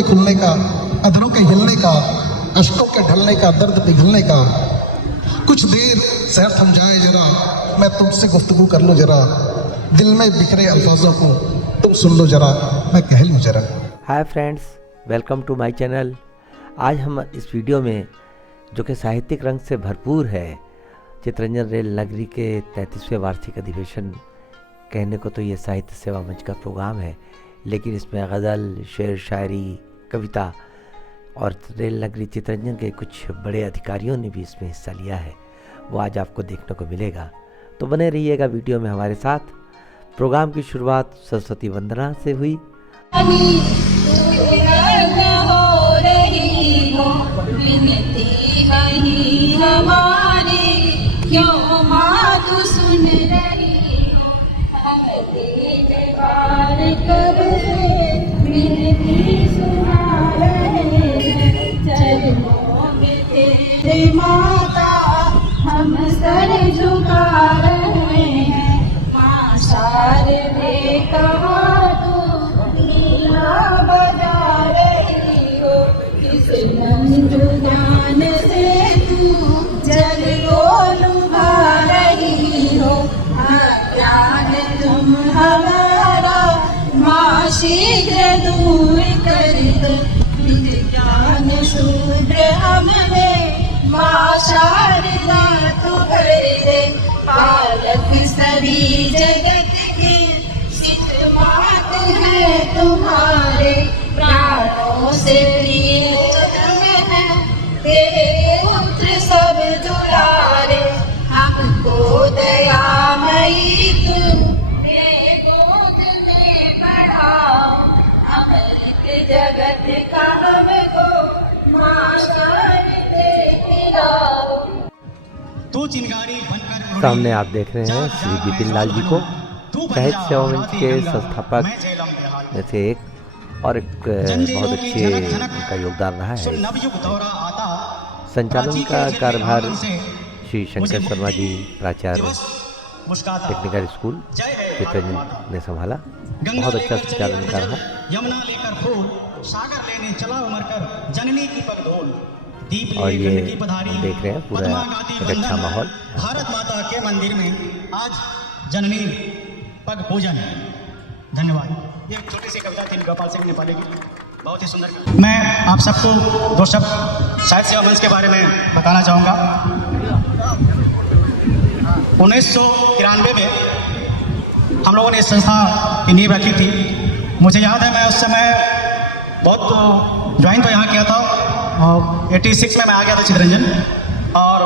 के खुलने का, अधरों के हिलने का, अश्कों के ढलने का, दर्द पिघलने का। कुछ देर सैर थम जाए जरा, मैं तुमसे गुफ्तगू कर लूँ जरा, दिल में बिखरे अल्फाजों को तुम सुन लो जरा, मैं कह लूँ जरा। Hi friends, welcome to my channel. आज हम इस वीडियो में, जो कि साहित्यिक रंग से भरपूर है, चितरंजन रेल नगरी के 33वें वार्षिक अधिवेशन, कहने को तो ये साहित्य सेवा मंच का प्रोग्राम है, लेकिन इसमें गज़ल, शेर, शायरी, कविता और रेल नगरी चितरंजन के कुछ बड़े अधिकारियों ने भी इसमें हिस्सा लिया है। वो आज आपको देखने को मिलेगा, तो बने रहिएगा वीडियो में हमारे साथ। प्रोग्राम की शुरुआत सरस्वती वंदना से हुई। क्यों माँ तू सुन रही हो, हम तेरे बार कब से मिलती सुना रहे हैं, चरणों में तेरे माता हम सर झुका रहे हैं। माँ शारदे कहा तू लीला बजा रही हो, किस नंदुदान से तू जग को लुभा रही हो। ज्ञान तुम हमारा माँ शीघ्र दूर कर दो, विज्ञान शूद्र हमें माँ शारदा तू कर दे। पालक सभी जगत की सिद्ध मात है तुम्हारे, प्राणों से प्रिय हम हैं तेरे पुत्र सब दुलारे। हमको दयामयी तुम मेरे गोद में बढ़ाओ, अमृत जगत का हमको माँ शारदे खिलाओ। तो चिंगारी बनकर सामने आप देख रहे हैं श्री बिपिन लाल जी को, साहित्य सेवा मंच के संस्थापक में से एक, और एक बहुत अच्छे उनका योगदान रहा है। संचालन का कार्यभार श्री शंकर शर्मा जी, प्राचार्य टेक्निकल स्कूल चितरंजन ने संभाला। बहुत अच्छा संचालन कर रहा। यमुना लेकर फूल, सागर लेने चला उमर कर, जननी की पगडोल, दीप और ये ले पधारी, देख रहे हैं पूरा एक अच्छा माहौल। भारत माता के मंदिर में आज जननी पग पूजन। धन्यवाद। ये छोटी सी कविता थी गोपाल सिंह नेपाली की, बहुत ही सुंदर। मैं आप सबको दो शब्द साहित्य सेवा मंच के बारे में बताना चाहूँगा। 1993 में हम लोगों ने इस संस्था की नींव रखी थी। मुझे याद है, मैं उस समय बहुत ज्वाइन तो यहाँ किया था, और 86 में मैं आ गया था चितरंजन। और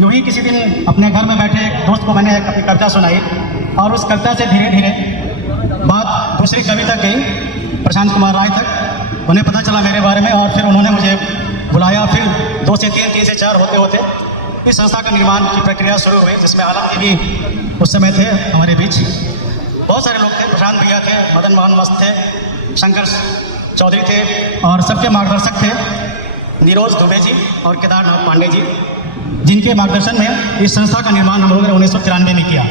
यूँ ही किसी दिन अपने घर में बैठे एक दोस्त को मैंने अपनी कविता सुनाई, और उस कविता से धीरे धीरे बात दूसरी कवि तक गई, प्रशांत कुमार राय तक। उन्हें पता चला मेरे बारे में, और फिर उन्होंने मुझे बुलाया। फिर 2 से 3, 3 से 4 होते होते इस संस्था का निर्माण की प्रक्रिया शुरू हुई, जिसमें आलम जी भी उस समय थे हमारे बीच। बहुत सारे लोग थे, प्रशांत भैया थे, मदन मोहन मस्त थे, शंकर चौधरी थे, और सबके मार्गदर्शक थे नीरोज दुबे जी और केदारनाथ पांडे जी, जिनके मार्गदर्शन में इस संस्था का निर्माण हम लोगों ने 1993 में किया।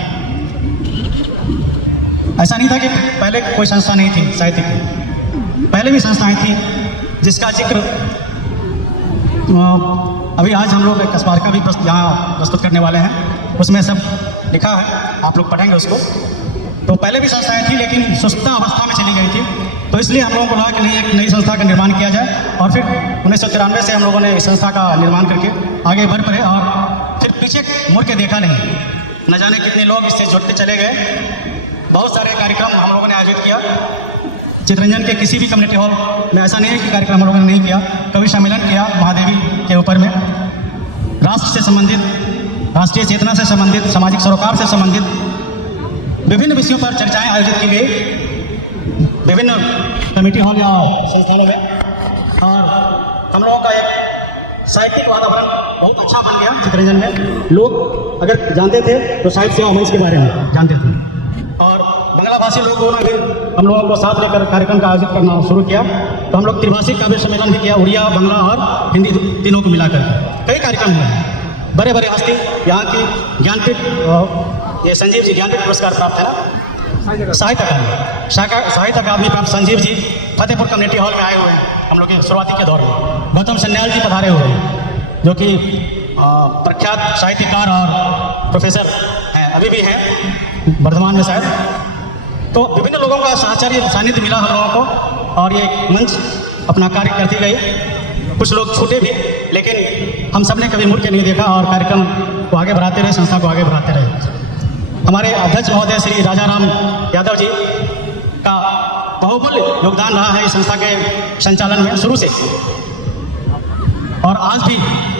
ऐसा नहीं था कि पहले कोई संस्था नहीं थी साहित्य की, पहले भी संस्थाएं थी, जिसका जिक्र अभी आज हम लोग एक स्मारका भी यहाँ प्रस्तुत करने वाले हैं, उसमें सब लिखा है, आप लोग पढ़ेंगे उसको। तो पहले भी संस्थाएं थी, लेकिन सुस्ता अवस्था में चली गई थी, तो इसलिए हम लोगों को लगा कि नहीं, एक नई संस्था का निर्माण किया जाए। और फिर 1993 से हम लोगों ने इस संस्था का निर्माण करके आगे बढ़ पड़े, और फिर पीछे मुड़ के देखा नहीं। न जाने कितने लोग इससे जुड़ते चले गए। बहुत सारे कार्यक्रम हम लोगों ने आयोजित किया चितरंजन के किसी भी कम्युनिटी हॉल में। ऐसा नहीं है कि कार्यक्रम हम लोगों ने नहीं किया। कवि सम्मेलन किया महादेवी के ऊपर में, राष्ट्र से संबंधित, राष्ट्रीय चेतना से संबंधित, सामाजिक सरोकार से संबंधित विभिन्न विषयों पर चर्चाएं आयोजित की गई विभिन्न कमेटी हॉल या संस्थानों में। और हम लोगों का एक साहित्यिक वातावरण बहुत अच्छा बन गया चितरंजन में। लोग अगर जानते थे तो साहित्य सेवा मंच के बारे में जानते थे, और बंगला भाषी लोगों ने भी हम लोगों को साथ लेकर कार्यक्रम का आयोजित करना शुरू किया। तो हम लोग त्रिभाषिक काव्य सम्मेलन भी किया, उड़िया, बांग्ला और हिंदी तीनों को मिलाकर कई कार्यक्रम हुए। बड़े बड़े हस्ती यहाँ की ज्ञानपीठ, ये संजीव जी ज्ञानपीठ पुरस्कार प्राप्त है ना, साहित्य अकादमी। साहित्य अकादमी पर आप संजीव जी फतेहपुर कम्युनिटी हॉल में आए हुए हैं हम लोग के शुरुआती के दौर में। गौतम सन्याल जी पधारे हुए हैं जो कि प्रख्यात साहित्यकार और प्रोफेसर हैं, अभी भी हैं वर्धमान में शायद। तो विभिन्न लोगों का साहचर्य सानिध्य मिला हम लोगों को और ये मंच अपना कार्य करती गई। कुछ लोग छूटे भी, लेकिन हम सब ने कभी मुड़ के नहीं देखा और कार्यक्रम को आगे बढ़ाते रहे, संस्था को आगे बढ़ाते रहे। हमारे अध्यक्ष महोदय श्री राजाराम यादव जी का बहुमूल्य योगदान रहा है इस संस्था के संचालन में शुरू से, और आज भी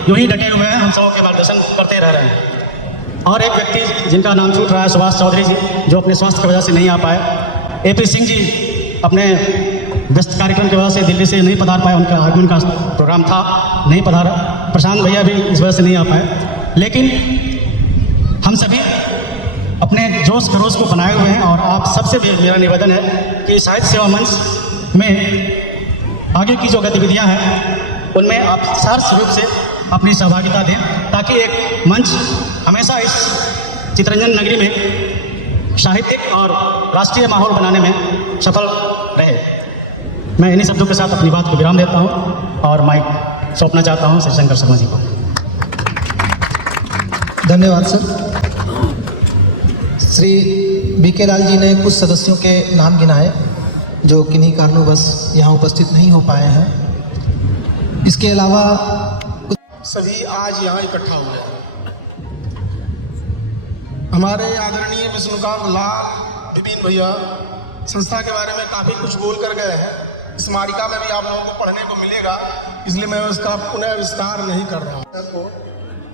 यूं ही डटे हुए हैं, हम सबों के मार्गदर्शन करते रह रहे हैं। और एक व्यक्ति जिनका नाम छूट रहा है, सुभाष चौधरी जी, जो अपने स्वास्थ्य की वजह से नहीं आ पाए। AP सिंह जी अपने व्यस्त कार्यक्रम की वजह से दिल्ली से नहीं पधार पाए, उनका आगमन का प्रोग्राम था, नहीं पधारा। प्रशांत भैया भी इस वजह से नहीं आ पाए। लेकिन हम सभी अपने जोश खरोश को बनाए हुए हैं और आप सबसे भी मेरा निवेदन है कि साहित्य सेवा मंच में आगे की जो गतिविधियां हैं उनमें आप सहर्ष रूप से अपनी सहभागिता दें, ताकि एक मंच हमेशा इस चित्ररंजन नगरी में साहित्यिक और राष्ट्रीय माहौल बनाने में सफल रहे। मैं इन्हीं शब्दों के साथ अपनी बात को विराम देता हूँ और माइक सौंपना चाहता हूँ श्री शंकर शर्मा जी को। धन्यवाद सर। श्री BK लाल जी ने कुछ सदस्यों के नाम गिनाए जो किन्हीं कारणोंवश यहाँ उपस्थित नहीं हो पाए हैं। इसके अलावा सभी आज यहाँ इकट्ठा हुए हैं। हमारे आदरणीय विष्णुकांत लाल विपिन भैया संस्था के बारे में काफ़ी कुछ बोल कर गए हैं। इस स्मारिका में भी आप लोगों को पढ़ने को मिलेगा, इसलिए मैं उसका पुनः विस्तार नहीं कर रहा हूँ।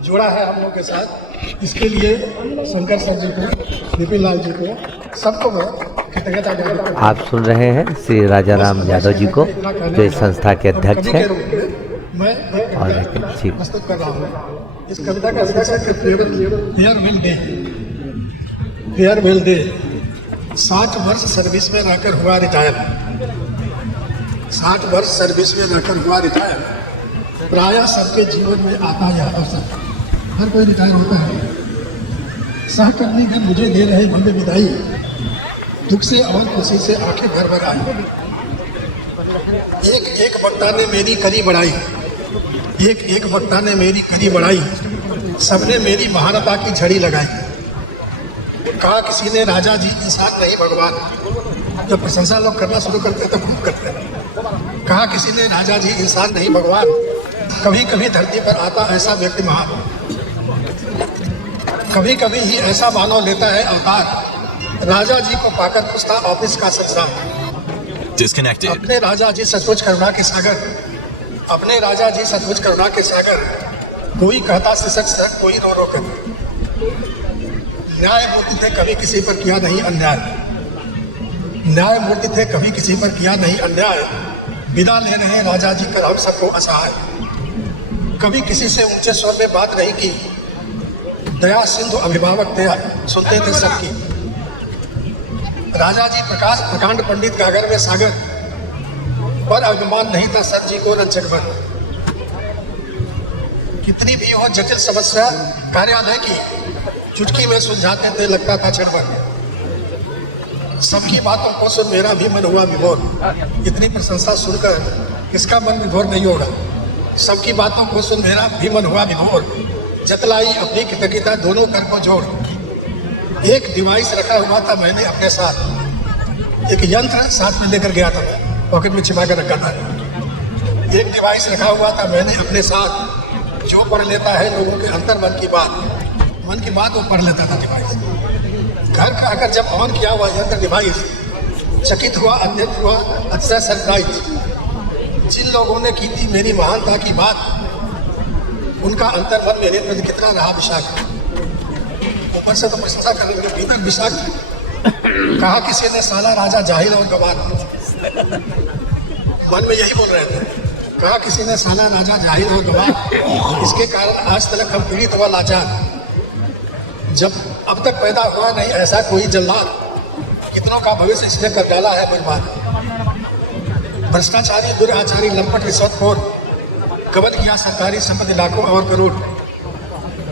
जोड़ा है हम लोग के साथ, इसके लिए शंकर सर जी को, विपिन लाल जी को, सबको मैं कृतज्ञता ज्ञापन करता हूं। आप सुन रहे हैं श्री राजाराम यादव जी को, जो इस संस्था के अध्यक्ष हैं मैं और एक अच्छी प्रस्तुत कर रहा हूँ। इस कविता का शीर्षक है फेयरवेल डे। Farewell day. 60 वर्ष सर्विस में रहकर हुआ रिटायर। 60 वर्ष सर्विस में रहकर हुआ रिटायर। प्रायः सबके जीवन में आता यह अवसर, हर कोई रिटायर होता है। सहकर्मीगण मुझे दे रहे भव्य विदाई, दुख से और खुशी से आंखें भर भर आई। एक एक वक्ता ने मेरी करी बढ़ाई, एक एक वक्ता ने मेरी करी बढ़ाई, सबने मेरी महानता की झड़ी लगाई। कहा किसी ने राजा जी इंसान नहीं भगवान। जब प्रशंसा लोग करना शुरू करते हैं तो खूब करते हैं। कहा किसी ने राजा जी इंसान नहीं भगवान, कभी कभी धरती पर आता ऐसा व्यक्ति महान, कभी कभी ही ऐसा मानव लेता है अवतार। राजा जी को पाकर पूछता ऑफिस का संसार। Disconnected. अपने राजा जी सचमुच करुणा के सागर, अपने राजा जी सचमुच करुणा के सागर। कोई कहता सिसक सिसक, कोई रो रो कर। न्यायमूर्ति थे कभी किसी पर किया नहीं अन्याय, न्यायमूर्ति थे कभी किसी पर किया नहीं अन्याय। विदा ले रहे राजा जी कर हम सबको असहाय। कभी किसी से ऊंचे स्वर में बात नहीं की, दया सिंधु अभिभावक थे, सुनते थे सबकी। राजा जी प्रकाश प्रकांड पंडित गागर में सागर, पर अभिमान नहीं था सर जी को रंचक भर। कितनी भी हो जटिल समस्या कार्यालय की, चुटकी में सुलझाते थे लगता था क्षण भर। सबकी बातों को सुन मेरा भी मन हुआ विभोर। इतनी प्रशंसा सुनकर किसका मन विभोर नहीं होगा। सबकी बातों को सुन मेरा भी मन हुआ विभोर। जतलाई अपनी कृतज्ञता दोनों कर को जोड़। एक डिवाइस रखा हुआ था मैंने अपने साथ, एक यंत्र साथ में लेकर गया था, मैं पॉकेट में छिपा कर रखा था। एक डिवाइस रखा हुआ था मैंने अपने साथ, जो पढ़ लेता है लोगों के अंतर मन की बात वो पढ़ लेता था डिवाइस। घर का आकर जब ऑन किया हुआ यंत्र डिवाइस, चकित हुआ, अत्यंत हुआ, अतिशय सरप्राइज। जिन लोगों ने की थी मेरी महानता की बात, उनका अंतर्मन मेरे प्रति कितना रहा विषाक्त। ऊपर से तो प्रशंसा करने के भीतर विषाक्त। कहा किसी ने साला राजा जाहिल और गवार, मन में यही बोल रहे थे। कहा किसी ने साला राजा जाहिल और गवार, इसके कारण आज तक हम पीड़ित व लाचार। जब अब तक पैदा हुआ नहीं ऐसा कोई जल्लाद, कितनों का भविष्य इसने कर डाला है बर्बाद। भ्रष्टाचारी, दुराचारी, लंपट, रिश्वतखोर, गबन किया सरकारी संपत्ति लाखों और करोड़।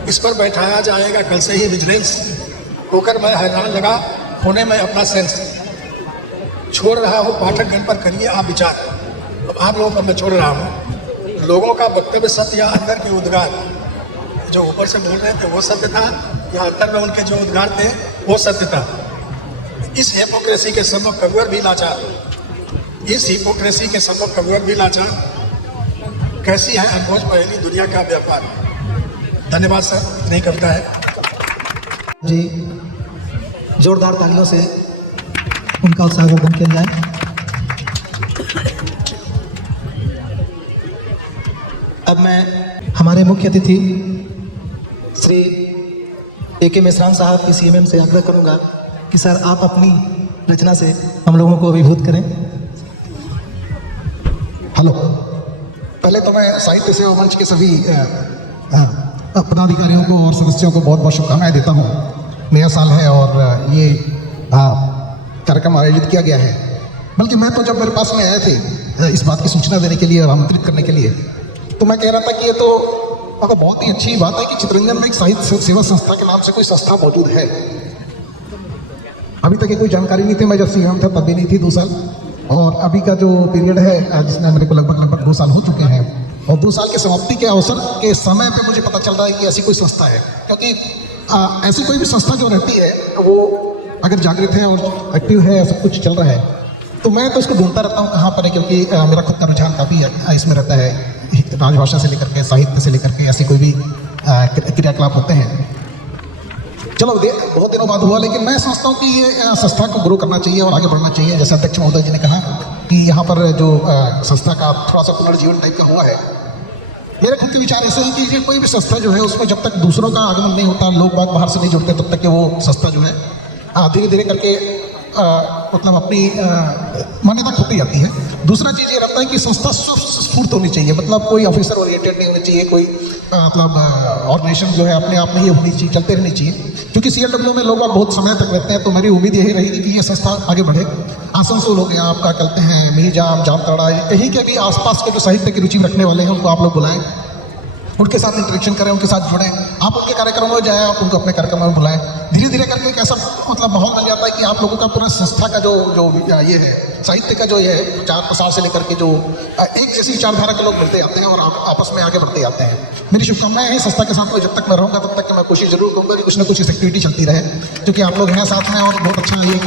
इस पर बैठाया जाएगा कल से ही विजिलेंस। होकर मैं हैरान लगा, होने में अपना सेंस छोड़ रहा हूँ। पाठकगण पर करिए आप विचार। अब आप लोगों पर मैं छोड़ रहा हूँ। लोगों का वक्तव्य सत्य या अंदर के उद्गार जो ऊपर से बोल रहे थे वो सत्य था, या अंदर में उनके जो उद्गार थे वो सत्य था। इस हिपोक्रेसी के सबक कविवर भी लाचार, इस हिपोक्रेसी के सबक कविवर भी लाचार। कैसी है अनमोज पहली दुनिया का व्यापार। धन्यवाद सर, इतनी कविता है जी। जोरदार तालियों से उनका उत्साहवर्धन किया जाए। अब मैं हमारे मुख्य अतिथि श्री A.K. मेश्राम साहब की CMM से आग्रह करूंगा कि सर आप अपनी रचना से हम लोगों को अभिभूत करें। हेलो, पहले तो मैं साहित्य सेवा मंच के सभी पदाधिकारियों को और सदस्यों को बहुत बहुत शुभकामनाएं देता हूँ। नया साल है और ये कार्यक्रम आयोजित किया गया है। बल्कि मैं तो जब मेरे पास में आए थे इस बात की सूचना देने के लिए और आमंत्रित करने के लिए, तो मैं कह रहा था कि ये तो बहुत ही अच्छी बात है कि चितरंजन में एक साहित्य सेवा संस्था के नाम से कोई संस्था मौजूद है। अभी तक ये कोई जानकारी नहीं थी। मैं जब CMM था तब भी नहीं थी 2 साल, और अभी का जो पीरियड है जिसमें मेरे को लगभग 2 साल हो चुके हैं, और 2 साल की समाप्ति के अवसर के समय पे मुझे पता चल रहा है कि ऐसी कोई संस्था है। क्योंकि ऐसी कोई भी संस्था जो रहती है वो अगर जागृत है और एक्टिव है, सब कुछ चल रहा है, तो मैं तो इसको ढूंढता रहता हूँ कहाँ पर है। क्योंकि मेरा खुद का रुझान काफ़ी इसमें रहता है, राजभाषा से लेकर के साहित्य से लेकर के ऐसे कोई भी क्रियाकलाप होते हैं। चलो बहुत दिनों बाद हुआ, लेकिन मैं समझता हूँ कि ये संस्था को ग्रो करना चाहिए और आगे बढ़ना चाहिए। जैसे अध्यक्ष महोदय जी ने कहा कि यहाँ पर जो संस्था का थोड़ा सा पुनर्जीवन टाइप का हुआ है, मेरे खुद के विचार ऐसे हैं कि ये कोई भी संस्था जो है उसमें जब तक दूसरों का आगमन नहीं होता, लोग बाग बाहर से नहीं जुड़ते, तब तक कि वो संस्था जो है धीरे धीरे करके मतलब अपनी मान्यता खोती जाती है। दूसरा चीज़ ये रहता है कि संस्था स्फूर्त होनी चाहिए, मतलब कोई ऑफिसर ओरिएंटेड नहीं होनी चाहिए, कोई मतलब ऑर्गेनाइजेशन जो है अपने आप में ही होनी चाहिए, चलते रहनी चाहिए। क्योंकि CLW में लोग बहुत समय तक रहते हैं, तो मेरी उम्मीद यही रहेगी कि ये संस्था आगे बढ़े। आसनसोल हो गया, आपका कहते हैं मिहिजाम, जामताड़ा, कहीं के भी आसपास के जो साहित्य की रुचि रखने वाले हैं उनको आप लोग बुलाएं, उनके साथ इंटरेक्शन करें, उनके साथ जुड़ें। आप उनके कार्यक्रमों में जाएं, आप उनको अपने कार्यक्रम में बुलाएं। धीरे धीरे करके एक ऐसा मतलब माहौल बन जाता है कि आप लोगों का पूरा संस्था का जो ये है, साहित्य का जो ये है प्रचार प्रसार से लेकर के जो एक जैसी विचारधारा के लोग मिलते जाते हैं और आपस में आगे बढ़ते जाते हैं। मेरी शुभकामनाएं हैं संस्था के साथ में। जब तक मैं रहूँगा तब तक मैं कोशिश जरूर करूँगा कि कुछ ना कुछ इस एक्टिविटी चलती रहे, क्योंकि आप लोग हैं साथ में और बहुत अच्छा ये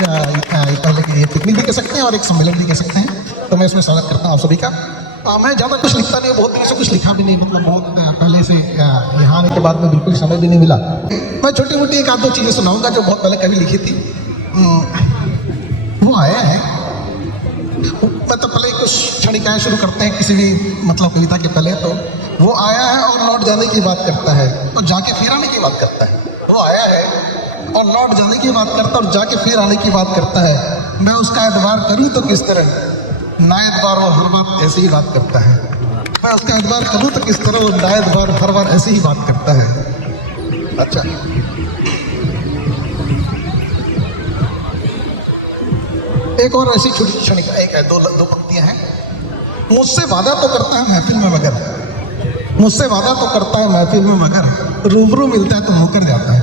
पहले पिकनिक भी कह सकते हैं और एक सम्मेलन भी कह सकते हैं। तो मैं इसमें स्वागत करता हूँ आप सभी का। मैं ज़्यादा कुछ लिखता नहीं, बहुत दिन से कुछ लिखा भी नहीं, मतलब बहुत पहले से यहाँ आने के बाद में बिल्कुल समय भी नहीं मिला। मैं छोटी मोटी 1-2 चीज़ें सुनाऊंगा जो बहुत पहले कभी लिखी थी। वो आया है, मतलब पहले कुछ क्षणिकाएँ शुरू करते हैं किसी भी मतलब कविता के पहले। तो वो आया है और लौट जाने की बात करता है और जाके फिर आने की बात करता है। वो आया है और लौट जाने की बात करता है और जाके फिर आने की बात करता है। मैं उसका एतबार करूँ तो किस तरह, ना एतबार वो हर बार ऐसी ही बात करता है। मैं उसका एतबार करूँ तो किस तरह, वो ना एतबार हर बार ऐसी ही बात करता है। अच्छा, एक और ऐसी छोटी क्षणिक एक है, दो पंक्तियां हैं। मुझसे वादा तो करता है महफिल में मगर, मुझसे वादा तो करता है महफिल में मगर, रूबरू मिलता है तो होकर जाता है।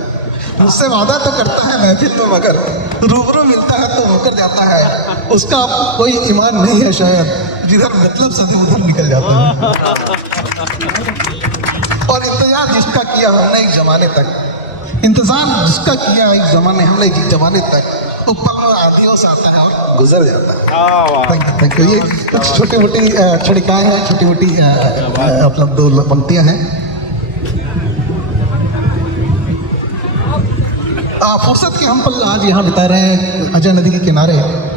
मुझसे वादा तो करता है महफिल में मगर, रूबरू मिलता है तो होकर जाता है। उसका कोई ईमान नहीं है शायद, जिधर मतलब सदैव उधर निकल जाता है। और इंतजार जिसका किया हमने एक जमाने तक, इंतजार जिसका किया एक जमाने हमने एक जमाने तक, ऊपर में आदियों से आता है और गुजर जाता है। Thank you. ये कुछ छोटी मोटी क्षणिकाएँ हैं, छोटी मोटी मतलब 2 पंक्तियाँ हैं। फुर्सत के हम पल आज यहाँ बिता रहे हैं अजय नदी के किनारे।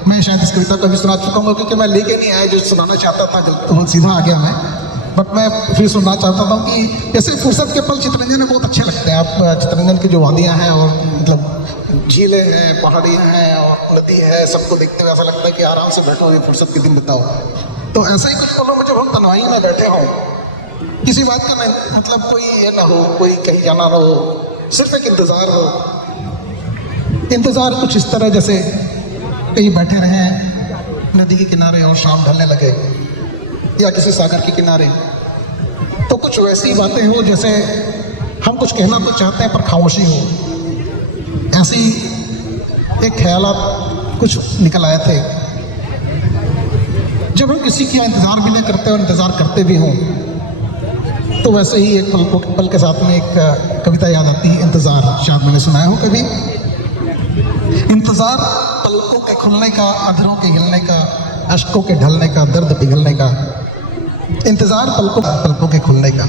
मैं शायद इस कविता को भी सुना चुका हूँ, क्योंकि मैं लेके नहीं आया जो सुनाना चाहता था, जो सीधा आ गया मैं। बट मैं फिर सुनना चाहता था कि ऐसे फुर्सत के पल चितरंजन में बहुत अच्छे लगते हैं। आप चितरंजन की जो वादियाँ हैं और मतलब झीलें हैं, पहाड़ियाँ हैं और नदी है, सबको देखते हुए ऐसा लगता है कि आराम से बैठो, ये फुर्सत के दिन बिताओ। तो ऐसा ही कुछ पलों में जब हम तन्हाई में बैठे हों, किसी बात का मतलब कोई ये ना हो, कोई कहीं जाना ना हो, सिर्फ एक इंतज़ार हो। इंतज़ार कुछ इस तरह जैसे कहीं बैठे रहें नदी के किनारे और शाम ढलने लगे, या किसी सागर के किनारे, तो कुछ वैसी बातें हो जैसे हम कुछ कहना तो चाहते हैं पर खामोशी हो। ऐसी एक ख्यालात कुछ निकल आए थे। जब हम किसी का इंतज़ार भी नहीं करते और इंतज़ार करते भी हों तो वैसे ही एक पल के साथ में एक कविता याद आती है, इंतज़ार। शायद मैंने सुनाया हो कभी। इंतज़ार पलकों के खुलने का, अधरों के हिलने का, अश्कों के ढलने का, दर्द पिघलने का। इंतज़ार पलकों के खुलने का,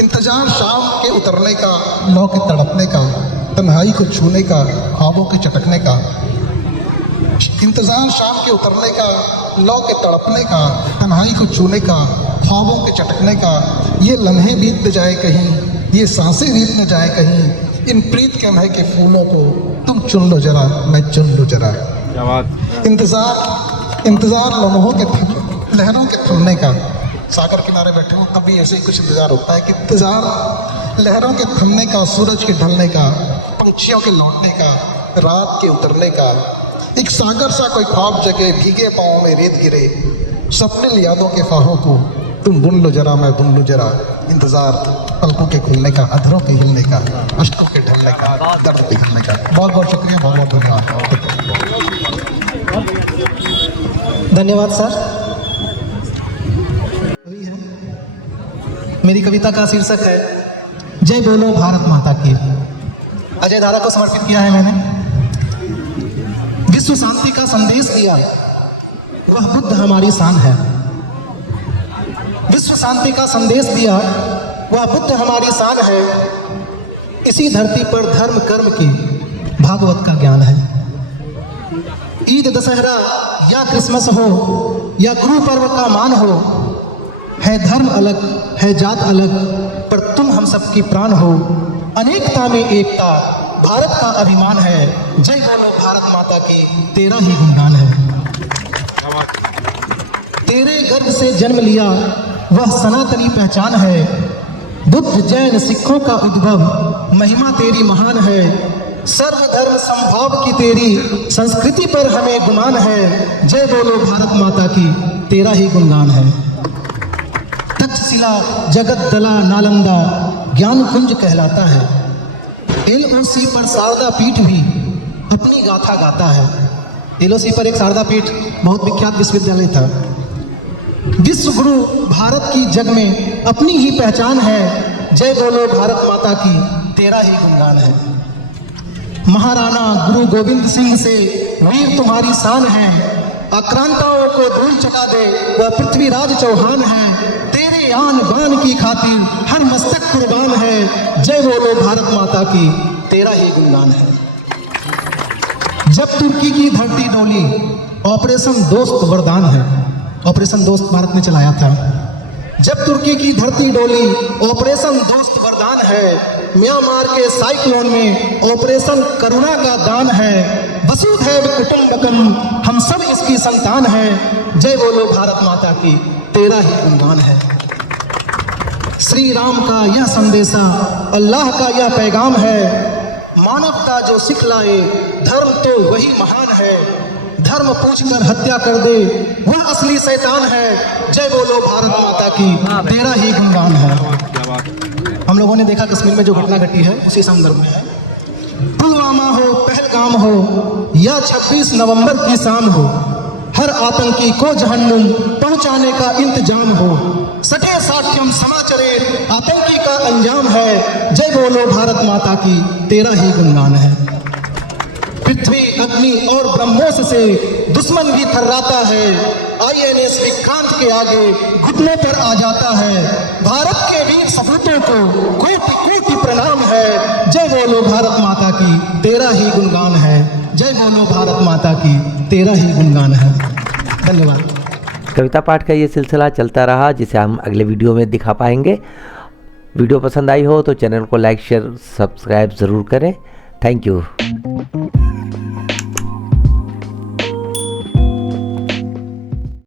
इंतज़ार शाम के उतरने का, लौ के तड़पने का, तन्हाई को छूने का, ख्वाबों के चटकने का। इंतज़ार शाम के उतरने का, लौ के तड़पने का, तन्हाई को छूने का, ख्वाबों के चटकने का। ये लम्हे बीत न जाए कहीं, ये सांसें बीत न जाए कहीं, इन प्रीत के महके फूलों को तुम चुन लो जरा, मैं चुन लो जरा। इंतज़ार लम्हों के लहरों के थमने का। सागर किनारे बैठे हो कभी ऐसे ही कुछ इंतज़ार होता है कि इंतज़ार लहरों के थमने का, सूरज के ढलने का, पंछियों के लौटने का, रात के उतरने का। एक सागर सा कोई ख्वाब जगे, भीगे पाँव में रेत गिरे, सपने यादों के फाहों को तुम बुन लो जरा, मैं बुन लो जरा। इंतज़ार पलकों के खुलने का, अधरों के हिलने का, अश्कों के ढलने का, दर्द पिघलने का। बहुत बहुत शुक्रिया, बहुत बहुत धन्यवाद। धन्यवाद सर। मेरी कविता का शीर्षक है जय बोलो भारत माता की। अजय धारा को समर्पित किया है मैंने। विश्व शांति का संदेश दिया वह बुद्ध हमारी शान है। विश्व शांति का संदेश दिया वह बुद्ध हमारी शान है। इसी धरती पर धर्म कर्म की भागवत का ज्ञान है। ईद, दशहरा या क्रिसमस हो या गुरु पर्व का मान हो, है धर्म अलग, है जात अलग, पर तुम हम सबकी प्राण हो। अनेकता में एकता भारत का अभिमान है। जय बोलो भारत माता की, तेरा ही गुणगान है। तेरे गर्भ से जन्म लिया वह सनातनी पहचान है। बुद्ध जैन सिखों का उद्भव, महिमा तेरी महान है। सर्वधर्म संभाव की तेरी संस्कृति पर हमें गुमान है। जय बोलो भारत माता की, तेरा ही गुणगान है। तक्षशिला, जगतदला, नालंदा ज्ञान कुंज कहलाता है। LOC पर शारदा पीठ भी अपनी गाथा गाता है। LOC पर एक शारदा पीठ बहुत विख्यात विश्वविद्यालय था। विश्व गुरु भारत की जग में अपनी ही पहचान है। जय बोलो भारत माता की, तेरा ही गुणगान है। महाराणा गुरु गोविंद सिंह से वीर तुम्हारी शान है। आक्रांताओं को धूल चटा दे वह पृथ्वीराज चौहान है। तेरे आन बान की खातिर हर मस्तक कुर्बान है। जय बोलो भारत माता की, तेरा ही गुणगान है। जब तुर्की की धरती डोली, ऑपरेशन दोस्त वरदान है। ऑपरेशन दोस्त भारत ने चलाया था। जब तुर्की की धरती डोली, ऑपरेशन दोस्त वरदान है। म्यांमार के साइक्लोन में ऑपरेशन करुणा का दान है। वसुधैव कुटुंबकम, हम सब इसकी संतान है। जय बोलो भारत माता की, तेरा ही गुणगान है। श्री राम का यह संदेशा, अल्लाह का यह पैगाम है। मानवता जो सिखलाए, धर्म तो वही महान है। धर्म पूछकर हत्या कर दे वह असली शैतान है। जय बोलो भारत माता की, तेरा ही गुणगान है। हम लोगों ने देखा कश्मीर में जो घटना घटी है उसी संदर्भ में है। पुलवामा हो, पहलगाम हो या 26 नवंबर की शाम हो, हर आतंकी को जहन्नुम पहुंचाने का इंतजाम हो। सटे साठ्यम समाचरे, आतंकी का अंजाम है। जय बोलो भारत माता की, तेरा ही गुणगान है। पृथ्वी, अग्नि और ब्रह्मोस से दुश्मन भी थर्राता है। INS विक्रांत के आगे घुटनों पर आ जाता है। भारत के वीर सपूतों को कोटि कोटि प्रणाम है। जय बोलो भारत माता की, तेरा ही गुणगान है। जय बोलो भारत माता की, तेरा ही गुणगान है। धन्यवाद। कविता पाठ का ये सिलसिला चलता रहा, जिसे हम अगले वीडियो में दिखा पाएंगे। वीडियो पसंद आई हो तो चैनल को लाइक, शेयर, सब्सक्राइब ज़रूर करें। Thank you.